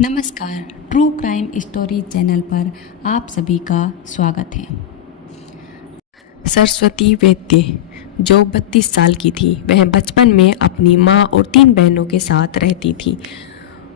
नमस्कार, true crime story channel पर आप सभी का स्वागत है। सरस्वती वैद्य जो 32 साल की थी, वह बचपन में अपनी माँ और 3 बहनों के साथ रहती थी।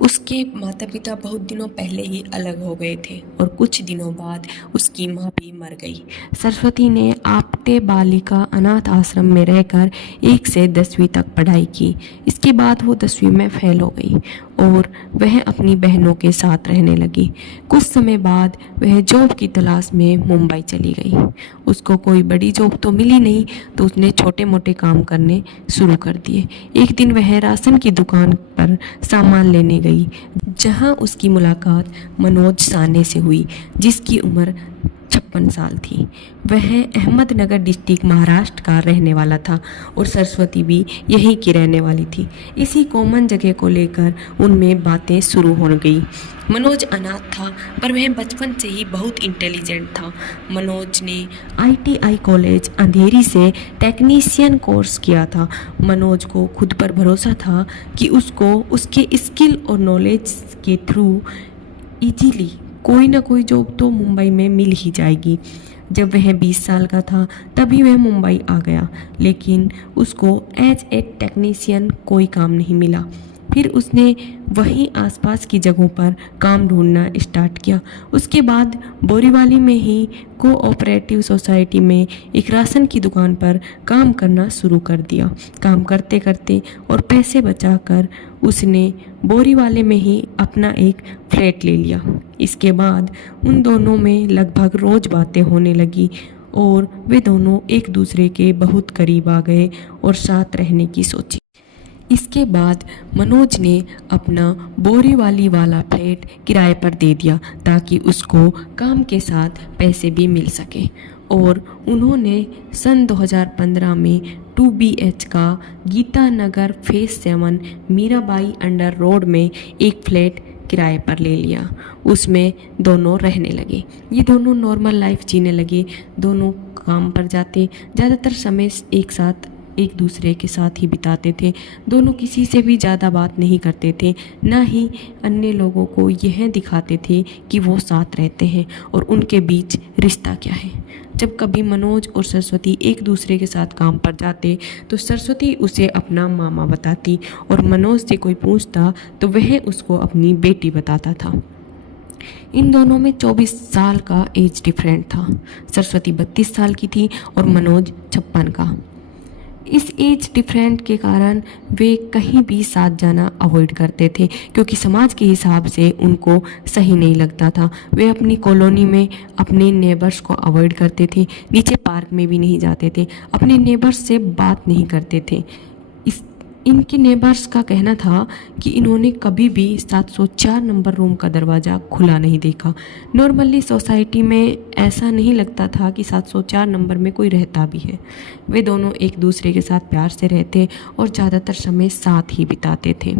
उसके माता पिता बहुत दिनों पहले ही अलग हो गए थे और कुछ दिनों बाद उसकी माँ भी मर गई। सरस्वती ने आपटे बालिका अनाथ आश्रम में रहकर 1 से 10वीं तक पढ़ाई की। इसके बाद वो 10वीं में फेल हो गई और वह अपनी बहनों के साथ रहने लगी। कुछ समय बाद वह जॉब की तलाश में मुंबई चली गई। उसको कोई बड़ी जॉब तो मिली नहीं, तो उसने छोटे मोटे काम करने शुरू कर दिए। एक दिन वह राशन की दुकान पर सामान लेने गई, जहां उसकी मुलाकात मनोज साहनी से हुई, जिसकी उम्र 56 साल थी। वह अहमदनगर डिस्ट्रिक्ट महाराष्ट्र का रहने वाला था और सरस्वती भी यहीं की रहने वाली थी। इसी कॉमन जगह को लेकर उनमें बातें शुरू हो गई। मनोज अनाथ था, पर वह बचपन से ही बहुत इंटेलिजेंट था। मनोज ने ITI कॉलेज अंधेरी से टेक्नीशियन कोर्स किया था। मनोज को खुद पर भरोसा था कि उसको उसके स्किल और नॉलेज के थ्रू इजीली कोई ना कोई जॉब तो मुंबई में मिल ही जाएगी। जब वह 20 साल का था तभी वह मुंबई आ गया, लेकिन उसको एज ए टेक्नीशियन कोई काम नहीं मिला। फिर उसने वहीं आसपास की जगहों पर काम ढूंढना स्टार्ट किया। उसके बाद बोरीवली में ही कोऑपरेटिव सोसाइटी में एक राशन की दुकान पर काम करना शुरू कर दिया। काम करते करते और पैसे बचाकर उसने बोरीवली में ही अपना एक फ्लैट ले लिया। इसके बाद उन दोनों में लगभग रोज बातें होने लगी और वे दोनों एक दूसरे के बहुत करीब आ गए और साथ रहने की सोची। इसके बाद मनोज ने अपना बोरीवली वाला फ्लैट किराए पर दे दिया ताकि उसको काम के साथ पैसे भी मिल सके, और उन्होंने सन 2015 में 2BH का गीता नगर फेस 7 मीराबाई अंडर रोड में एक फ्लैट किराए पर ले लिया। उसमें दोनों रहने लगे। ये दोनों नॉर्मल लाइफ जीने लगे। दोनों काम पर जाते, ज़्यादातर समय एक साथ एक दूसरे के साथ ही बिताते थे। दोनों किसी से भी ज़्यादा बात नहीं करते थे, ना ही अन्य लोगों को यह दिखाते थे कि वो साथ रहते हैं और उनके बीच रिश्ता क्या है। जब कभी मनोज और सरस्वती एक दूसरे के साथ काम पर जाते तो सरस्वती उसे अपना मामा बताती और मनोज से कोई पूछता तो वह उसको अपनी बेटी बताता था। इन दोनों में 24 साल का एज डिफरेंट था। सरस्वती 32 साल की थी और मनोज 56 का। इस एज डिफरेंट के कारण वे कहीं भी साथ जाना अवॉइड करते थे, क्योंकि समाज के हिसाब से उनको सही नहीं लगता था। वे अपनी कॉलोनी में अपने नेबर्स को अवॉइड करते थे, नीचे पार्क में भी नहीं जाते थे, अपने नेबर्स से बात नहीं करते थे। इनके नेबर्स का कहना था कि इन्होंने कभी भी 704 नंबर रूम का दरवाज़ा खुला नहीं देखा। नॉर्मली सोसाइटी में ऐसा नहीं लगता था कि 704 नंबर में कोई रहता भी है। वे दोनों एक दूसरे के साथ प्यार से रहते और ज़्यादातर समय साथ ही बिताते थे।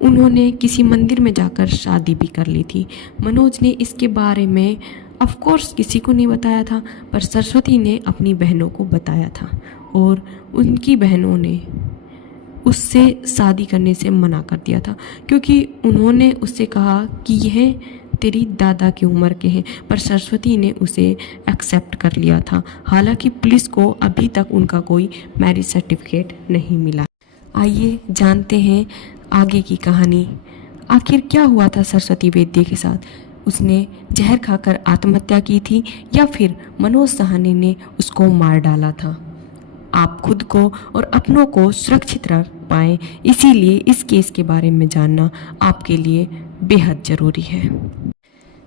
उन्होंने किसी मंदिर में जाकर शादी भी कर ली थी। मनोज ने इसके बारे में ऑफ कोर्स किसी को नहीं बताया था, पर सरस्वती ने अपनी बहनों को बताया था और उनकी बहनों ने उससे शादी करने से मना कर दिया था, क्योंकि उन्होंने उससे कहा कि यह तेरी दादा की उम्र के हैं, पर सरस्वती ने उसे एक्सेप्ट कर लिया था। हालांकि पुलिस को अभी तक उनका कोई मैरिज सर्टिफिकेट नहीं मिला। आइए जानते हैं आगे की कहानी। आखिर क्या हुआ था सरस्वती वैद्य के साथ? उसने जहर खाकर आत्महत्या की थी या फिर मनोज साहनी ने उसको मार डाला था? आप खुद को और अपनों को सुरक्षित रख पाएं, इसीलिए इस केस के बारे में जानना आपके लिए बेहद ज़रूरी है।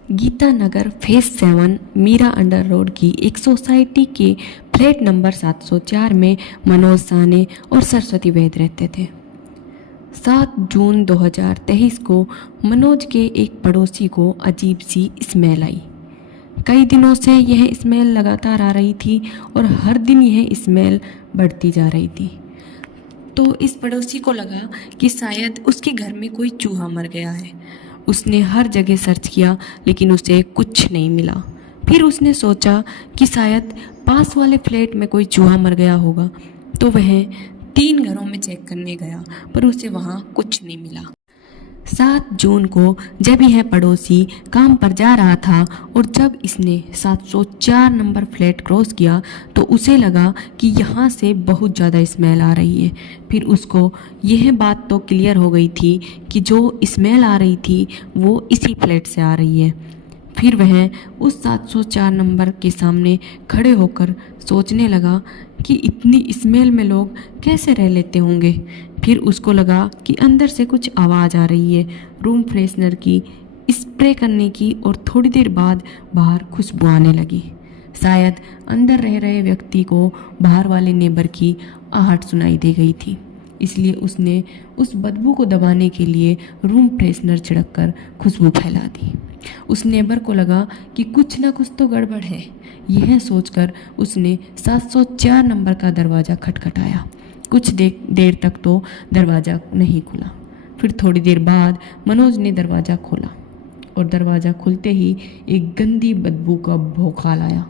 गीता नगर फेस 7 मीरा अंडर रोड की एक सोसाइटी के फ्लैट नंबर 704 में मनोज साहनी और सरस्वती वैद्य रहते थे। 7 जून 2023 को मनोज के एक पड़ोसी को अजीब सी स्मेल आई। कई दिनों से यह स्मेल लगातार आ रही थी और हर दिन यह स्मेल बढ़ती जा रही थी। तो इस पड़ोसी को लगा कि शायद उसके घर में कोई चूहा मर गया है। उसने हर जगह सर्च किया, लेकिन उसे कुछ नहीं मिला। फिर उसने सोचा कि शायद पास वाले फ्लैट में कोई चूहा मर गया होगा, तो वह 3 घरों में चेक करने गया, पर उसे वहाँ कुछ नहीं मिला। 7 जून को जब यह पड़ोसी काम पर जा रहा था और जब इसने 704 नंबर फ्लैट क्रॉस किया तो उसे लगा कि यहाँ से बहुत ज़्यादा स्मेल आ रही है। फिर उसको यह बात तो क्लियर हो गई थी कि जो स्मेल आ रही थी वो इसी फ्लैट से आ रही है। फिर वह उस 704 नंबर के सामने खड़े होकर सोचने लगा कि इतनी स्मेल में लोग कैसे रह लेते होंगे। फिर उसको लगा कि अंदर से कुछ आवाज़ आ रही है, रूम फ्रेशनर की, स्प्रे करने की, और थोड़ी देर बाद बाहर खुशबू आने लगी। शायद अंदर रह रहे व्यक्ति को बाहर वाले नेबर की आहट सुनाई दे गई थी, इसलिए उसने उस बदबू को दबाने के लिए रूम फ्रेशनर छिड़क कर खुशबू फैला दी। उस नेबर को लगा कि कुछ ना कुछ तो गड़बड़ है। यह सोचकर उसने 704 नंबर का दरवाज़ा खटखटाया। कुछ देर तक तो दरवाज़ा नहीं खुला। फिर थोड़ी देर बाद मनोज ने दरवाज़ा खोला और दरवाज़ा खुलते ही एक गंदी बदबू का भौकाल आया।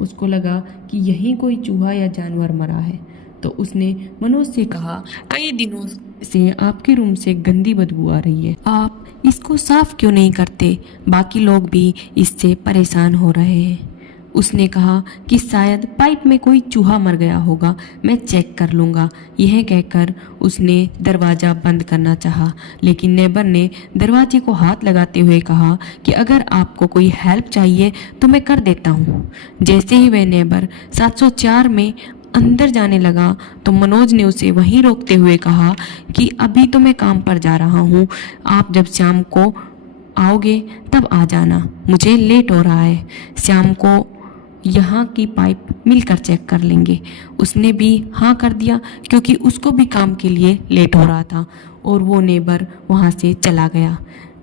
उसको लगा कि यहीं कोई चूहा या जानवर मरा है, तो उसने मनोज से कहा, कई दिनों से आपके रूम से गंदी बदबू आ रही है, आप इसको साफ क्यों नहीं करते? बाकी लोग भी इससे परेशान हो रहे हैं। उसने कहा कि शायद पाइप में कोई चूहा मर गया होगा, मैं चेक कर लूँगा। यह कहकर उसने दरवाज़ा बंद करना चाहा, लेकिन नेबर ने दरवाजे को हाथ लगाते हुए कहा कि अगर आपको कोई हेल्प चाहिए तो मैं कर देता हूँ। जैसे ही वह नेबर 704 में अंदर जाने लगा तो मनोज ने उसे वहीं रोकते हुए कहा कि अभी तो मैं काम पर जा रहा हूँ, आप जब शाम को आओगे तब आ जाना, मुझे लेट हो रहा है। शाम को यहाँ की पाइप मिलकर चेक कर लेंगे। उसने भी हाँ कर दिया क्योंकि उसको भी काम के लिए लेट हो रहा था और वो नेबर वहाँ से चला गया।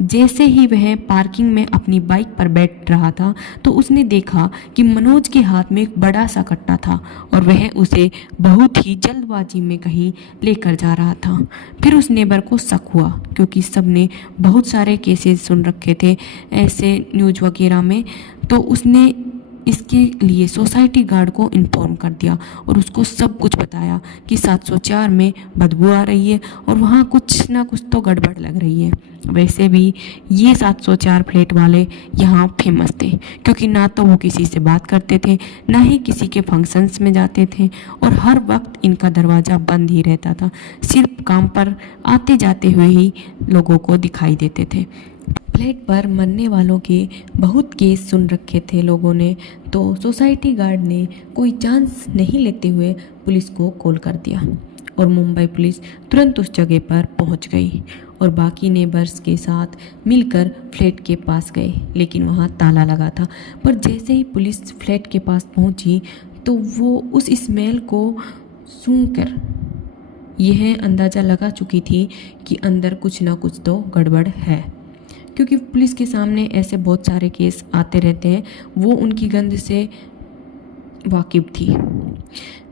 जैसे ही वह पार्किंग में अपनी बाइक पर बैठ रहा था तो उसने देखा कि मनोज के हाथ में एक बड़ा सा कट्टा था और वह उसे बहुत ही जल्दबाजी में कहीं लेकर जा रहा था। फिर उस नेबर को शक हुआ क्योंकि सबने बहुत सारे केसेस सुन रखे थे ऐसे न्यूज़ वगैरह में, तो उसने इसके लिए सोसाइटी गार्ड को इन्फॉर्म कर दिया और उसको सब कुछ बताया कि 704 में बदबू आ रही है और वहाँ कुछ ना कुछ तो गड़बड़ लग रही है। वैसे भी ये 704 फ्लैट वाले यहाँ फेमस थे क्योंकि ना तो वो किसी से बात करते थे, ना ही किसी के फंक्शंस में जाते थे और हर वक्त इनका दरवाज़ा बंद ही रहता था। सिर्फ काम पर आते जाते हुए ही लोगों को दिखाई देते थे। फ्लैट पर मरने वालों के बहुत केस सुन रखे थे लोगों ने, तो सोसाइटी गार्ड ने कोई चांस नहीं लेते हुए पुलिस को कॉल कर दिया और मुंबई पुलिस तुरंत उस जगह पर पहुंच गई और बाकी नेबर्स के साथ मिलकर फ्लैट के पास गए, लेकिन वहां ताला लगा था। पर जैसे ही पुलिस फ्लैट के पास पहुंची तो वो उस स्मेल को सूंघकर यह अंदाज़ा लगा चुकी थी कि अंदर कुछ ना कुछ तो गड़बड़ है, क्योंकि पुलिस के सामने ऐसे बहुत सारे केस आते रहते हैं। वो उनकी गंध से वाकिफ थी।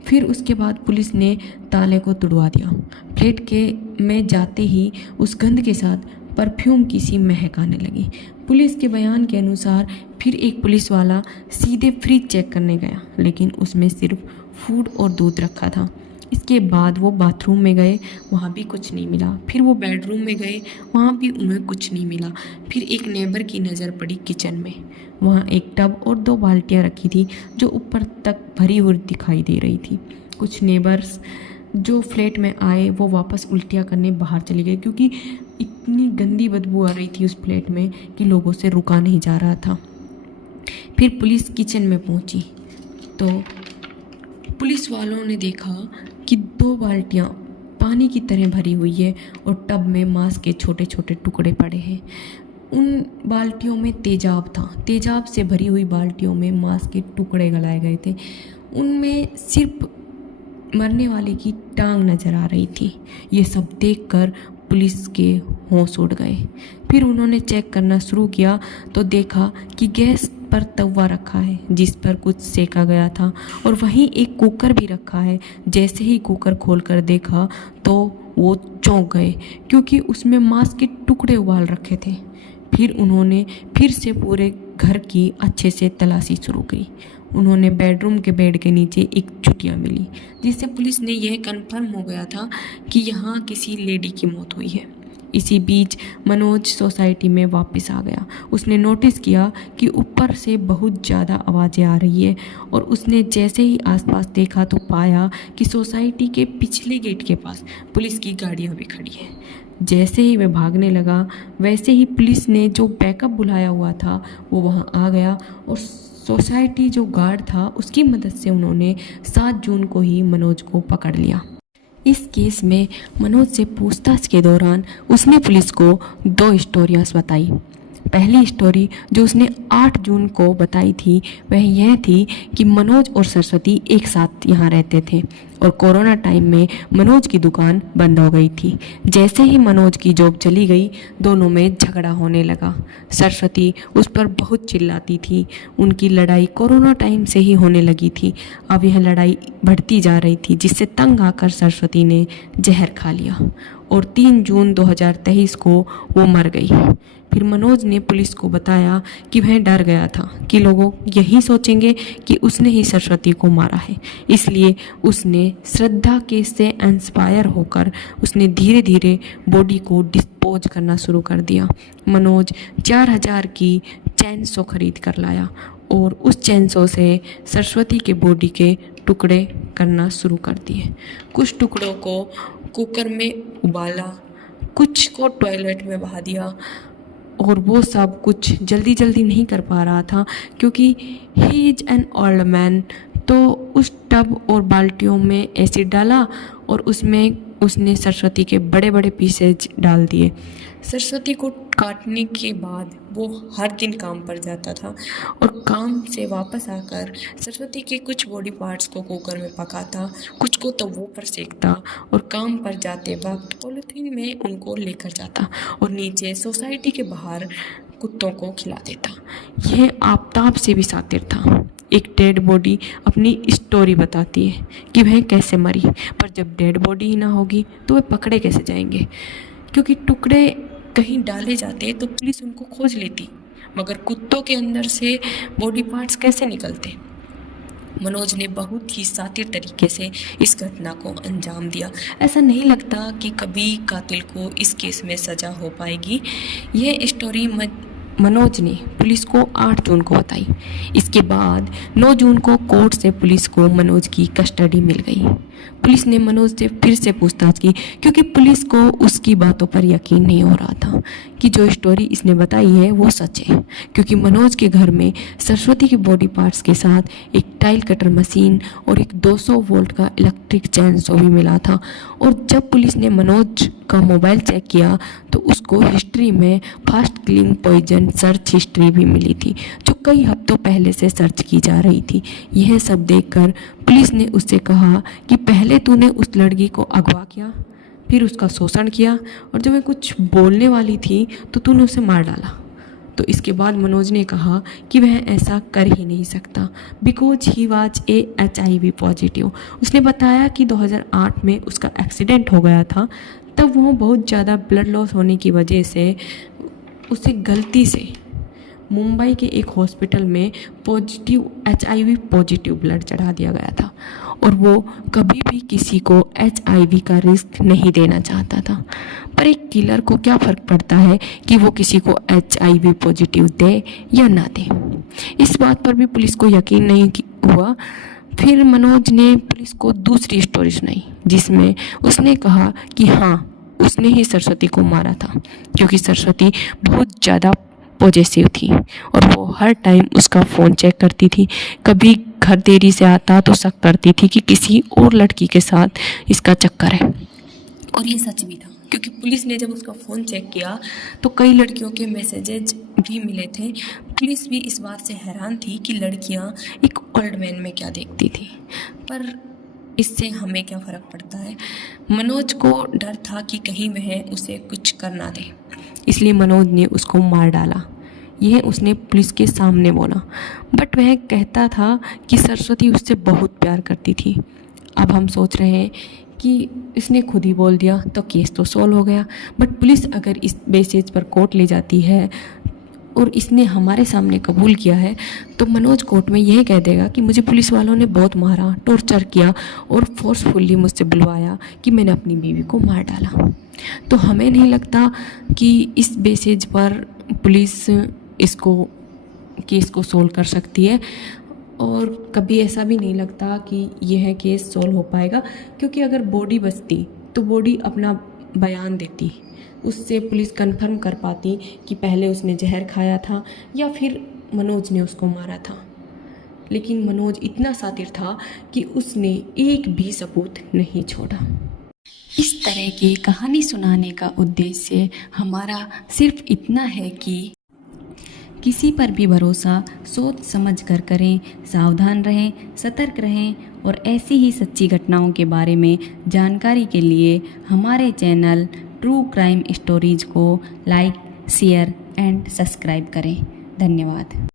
फिर उसके बाद पुलिस ने ताले को तुड़वा दिया। फ्लैट के में जाते ही उस गंध के साथ परफ्यूम की सी महक आने लगी। पुलिस के बयान के अनुसार फिर एक पुलिस वाला सीधे फ्रिज चेक करने गया, लेकिन उसमें सिर्फ फूड और दूध रखा था। इसके बाद वो बाथरूम में गए, वहाँ भी कुछ नहीं मिला। फिर वो बेडरूम में गए, वहाँ भी उन्हें कुछ नहीं मिला। फिर एक नेबर की नज़र पड़ी किचन में, वहाँ एक टब और 2 बाल्टियाँ रखी थी जो ऊपर तक भरी हुई दिखाई दे रही थी। कुछ नेबर्स जो फ्लैट में आए वो वापस उल्टियाँ करने बाहर चले गए क्योंकि इतनी गंदी बदबू आ रही थी उस फ्लैट में कि लोगों से रुका नहीं जा रहा था। फिर पुलिस किचन में पहुंची तो पुलिस वालों ने देखा कि 2 बाल्टियाँ पानी की तरह भरी हुई है और टब में मांस के छोटे छोटे टुकड़े पड़े हैं। उन बाल्टियों में तेजाब था। तेजाब से भरी हुई बाल्टियों में मांस के टुकड़े गलाए गए थे। उनमें सिर्फ मरने वाले की टांग नज़र आ रही थी। ये सब देखकर पुलिस के होश उड़ गए। फिर उन्होंने चेक करना शुरू किया तो देखा कि गैस पर तवा रखा है जिस पर कुछ सेका गया था और वहीं एक कुकर भी रखा है। जैसे ही कुकर खोलकर देखा तो वो चौंक गए क्योंकि उसमें मांस के टुकड़े उबाल रखे थे। फिर उन्होंने फिर से पूरे घर की अच्छे से तलाशी शुरू की। उन्होंने बेडरूम के बेड के नीचे एक चुटिया मिली जिससे पुलिस ने यह कंफर्म हो गया था कि यहाँ किसी लेडी की मौत हुई है। इसी बीच मनोज सोसाइटी में वापस आ गया। उसने नोटिस किया कि ऊपर से बहुत ज़्यादा आवाज़ें आ रही है और उसने जैसे ही आसपास देखा तो पाया कि सोसाइटी के पिछले गेट के पास पुलिस की गाड़ियाँ भी खड़ी हैं। जैसे ही वह भागने लगा वैसे ही पुलिस ने जो बैकअप बुलाया हुआ था वो वहाँ आ गया और सोसाइटी जो गार्ड था उसकी मदद से उन्होंने 7 जून को ही मनोज को पकड़ लिया। इस केस में मनोज से पूछताछ के दौरान उसने पुलिस को 2 स्टोरियाँ बताई। पहली स्टोरी जो उसने 8 जून को बताई थी वह यह थी कि मनोज और सरस्वती एक साथ यहाँ रहते थे और कोरोना टाइम में मनोज की दुकान बंद हो गई थी। जैसे ही मनोज की जॉब चली गई दोनों में झगड़ा होने लगा। सरस्वती उस पर बहुत चिल्लाती थी। उनकी लड़ाई कोरोना टाइम से ही होने लगी थी। अब यह लड़ाई बढ़ती जा रही थी जिससे तंग आकर सरस्वती ने जहर खा लिया और 3 जून 2023 को वो मर गई। फिर मनोज ने पुलिस को बताया कि वह डर गया था कि लोग यही सोचेंगे कि उसने ही सरस्वती को मारा है, इसलिए उसने श्रद्धा केस से इंस्पायर होकर उसने धीरे धीरे बॉडी को डिस्पोज करना शुरू कर दिया। मनोज 4000 की चैनसो खरीद कर लाया और उस चैनसो से सरस्वती के बॉडी के टुकड़े करना शुरू कर दिए। कुछ टुकड़ों को कुकर में उबाला, कुछ को टॉयलेट में बहा दिया और वो सब कुछ जल्दी जल्दी नहीं कर पा रहा था क्योंकि he is an old man. तो उस टब और बाल्टियों में एसिड डाला और उसमें उसने सरस्वती के बड़े बड़े पीसेज डाल दिए। सरस्वती को काटने के बाद वो हर दिन काम पर जाता था और काम से वापस आकर सरस्वती के कुछ बॉडी पार्ट्स को कुकर में पकाता, कुछ को तवों पर सेकता और काम पर जाते वक्त पॉलीथीन में उनको लेकर जाता और नीचे सोसाइटी के बाहर कुत्तों को खिला देता। यह आफताब से भी सातिर था। एक डेड बॉडी अपनी स्टोरी बताती है कि वह कैसे मरी, पर जब डेड बॉडी ही ना होगी तो वे पकड़े कैसे जाएंगे, क्योंकि टुकड़े कहीं डाले जाते तो पुलिस उनको खोज लेती, मगर कुत्तों के अंदर से बॉडी पार्ट्स कैसे निकलते। मनोज ने बहुत ही सातिर तरीके से इस घटना को अंजाम दिया। ऐसा नहीं लगता कि कभी कातिल को इस केस में सज़ा हो पाएगी। यह स्टोरी मनोज ने पुलिस को 8 जून को बताई। इसके बाद 9 जून को कोर्ट से पुलिस को मनोज की कस्टडी मिल गई। पुलिस ने मनोज से फिर से पूछताछ की क्योंकि पुलिस को उसकी बातों पर यकीन नहीं हो रहा था कि जो स्टोरी इसने बताई है वो सच है, क्योंकि मनोज के घर में सरस्वती के बॉडी पार्ट्स के साथ एक टाइल कटर मशीन और एक 200 वोल्ट का इलेक्ट्रिक चैनसो भी मिला था। और जब पुलिस ने मनोज का मोबाइल चेक किया तो उसको हिस्ट्री में fast killing poison search history भी मिली थी, जो कई हफ्तों पहले से सर्च की जा रही थी। यह सब देखकर पुलिस ने उससे कहा कि पहले तूने उस लड़की को अगवा किया, फिर उसका शोषण किया और जब वह कुछ बोलने वाली थी तो तूने उसे मार डाला। तो इसके बाद मनोज ने कहा कि वह ऐसा कर ही नहीं सकता because he was a HIV positive. उसने बताया कि 2008 में उसका एक्सीडेंट हो गया था, तब वह बहुत ज़्यादा ब्लड लॉस होने की वजह से उसे गलती से मुंबई के एक हॉस्पिटल में HIV पॉजिटिव ब्लड चढ़ा दिया गया था और वो कभी भी किसी को HIV का रिस्क नहीं देना चाहता था। पर एक किलर को क्या फ़र्क पड़ता है कि वो किसी को HIV पॉजिटिव दे या ना दे। इस बात पर भी पुलिस को यकीन नहीं हुआ। फिर मनोज ने पुलिस को दूसरी स्टोरी सुनाई जिसमें उसने कहा कि हाँ, उसने ही सरस्वती को मारा था, क्योंकि सरस्वती बहुत ज़्यादा पॉजेसिव थी और वो हर टाइम उसका फ़ोन चेक करती थी। कभी घर देरी से आता तो शक करती थी कि किसी और लड़की के साथ इसका चक्कर है, और ये सच भी था क्योंकि पुलिस ने जब उसका फ़ोन चेक किया तो कई लड़कियों के मैसेजेज भी मिले थे। पुलिस भी इस बात से हैरान थी कि लड़कियां एक ओल्ड मैन में क्या देखती थी, पर इससे हमें क्या फ़र्क पड़ता है। मनोज को डर था कि कहीं वह उसे कुछ कर ना दे, इसलिए मनोज ने उसको मार डाला। यह उसने पुलिस के सामने बोला, बट वह कहता था कि सरस्वती उससे बहुत प्यार करती थी। अब हम सोच रहे हैं कि इसने खुद ही बोल दिया तो केस तो सॉल्व हो गया, बट पुलिस अगर इस बेसिस पर कोर्ट ले जाती है और इसने हमारे सामने कबूल किया है, तो मनोज कोर्ट में यह कह देगा कि मुझे पुलिस वालों ने बहुत मारा, टॉर्चर किया और फोर्सफुली मुझसे बुलवाया कि मैंने अपनी बीवी को मार डाला। तो हमें नहीं लगता कि इस बेसिस पर पुलिस इसको केस को सोल्व कर सकती है, और कभी ऐसा भी नहीं लगता कि यह केस सोल्व हो पाएगा, क्योंकि अगर बॉडी बचती तो बॉडी अपना बयान देती, उससे पुलिस कंफर्म कर पाती कि पहले उसने जहर खाया था या फिर मनोज ने उसको मारा था। लेकिन मनोज इतना शातिर था कि उसने एक भी सबूत नहीं छोड़ा। इस तरह की कहानी सुनाने का उद्देश्य हमारा सिर्फ इतना है कि किसी पर भी भरोसा सोच समझ कर करें, सावधान रहें, सतर्क रहें, और ऐसी ही सच्ची घटनाओं के बारे में जानकारी के लिए हमारे चैनल ट्रू क्राइम स्टोरीज को लाइक, शेयर एंड सब्सक्राइब करें। धन्यवाद।